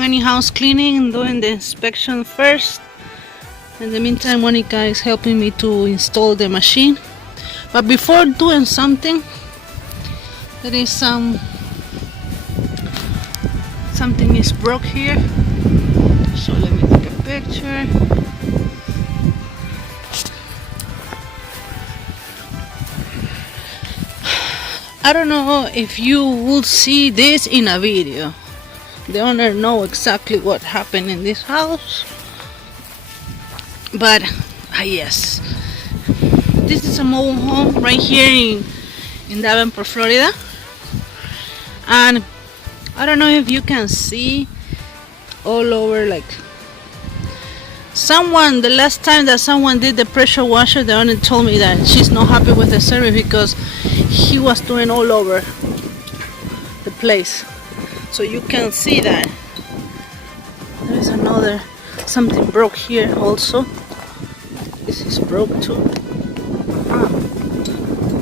Any house cleaning and doing the inspection first. In the meantime, Monica is helping me to install the machine. But before doing something, there is something is broke here. So let me take a picture. I don't know if you will see this in a video. The owner know exactly what happened in this house. But yes, this is a mobile home right here in Davenport, Florida. And I don't know if you can see all over, like the last time that someone did the pressure washer, the owner told me that she's not happy with the service because he was doing all over the place. So you can see that there is something broke here also. This is broke too.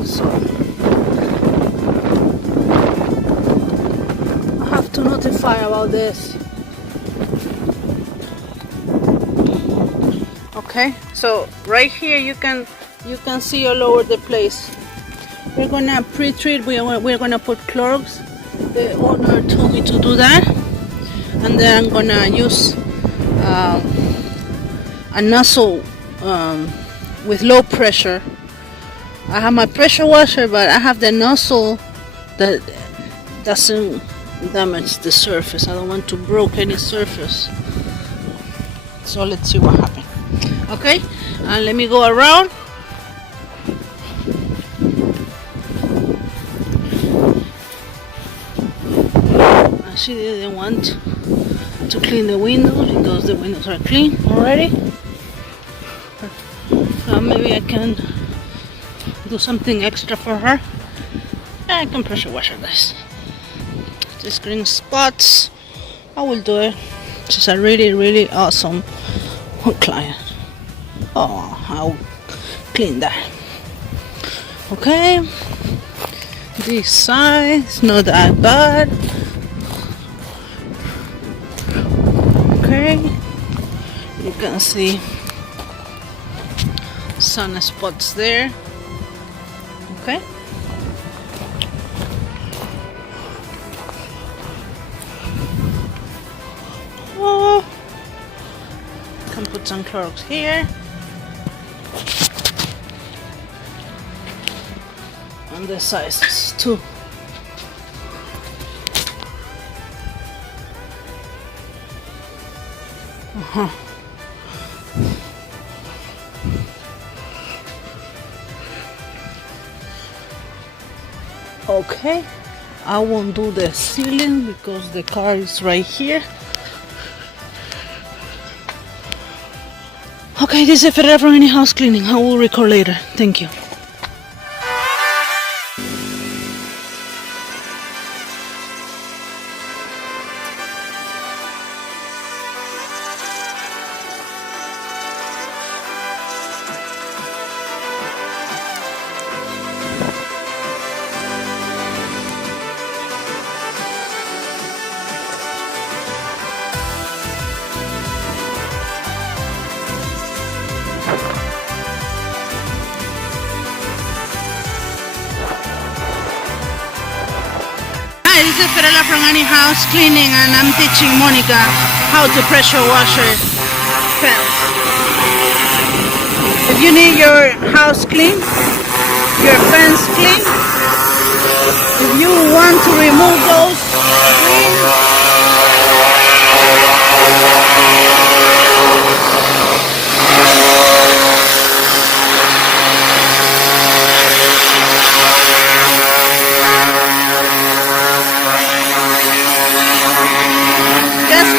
So I have to notify about this. Okay, so right here you can see all over the place. We're gonna pre-treat. We're gonna put Clorox. The owner told me to do that, and then I'm gonna use a nozzle with low pressure. I have my pressure washer, but I have the nozzle that doesn't damage the surface. I don't want to break any surface. So let's see what happens. Okay, and let me go around. She didn't want to clean the windows because the windows are clean already. So maybe I can do something extra for her. I can pressure wash her this. Just green spots. I will do it. She's a really awesome client. Oh, I'll clean that. Okay. This side is not that bad. Okay, you can see sun spots there. Okay, can put some Clorox here and the sizes too. Okay, I won't do the ceiling because the car is right here. Okay, this is Ferreira from Any House Cleaning. I will record later. Thank you. This is Ferreira from Any House Cleaning, and I'm teaching Monica how to pressure wash her fence. If you need your house clean, your fence clean, if you want to remove those screens,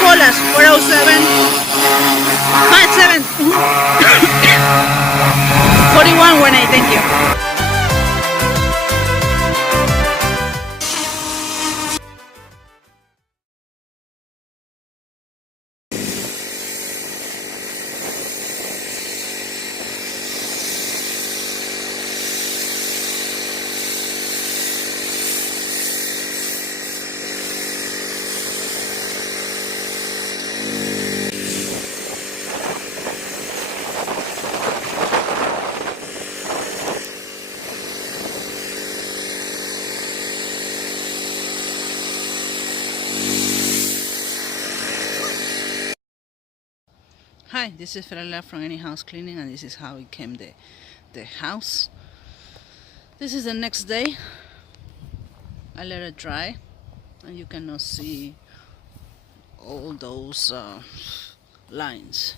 call us 407 57 4118. Thank you. Hi, this is Fiberglass from Any House Cleaning, and this is how it came the house. This is the next day. I let it dry, and you cannot see all those lines.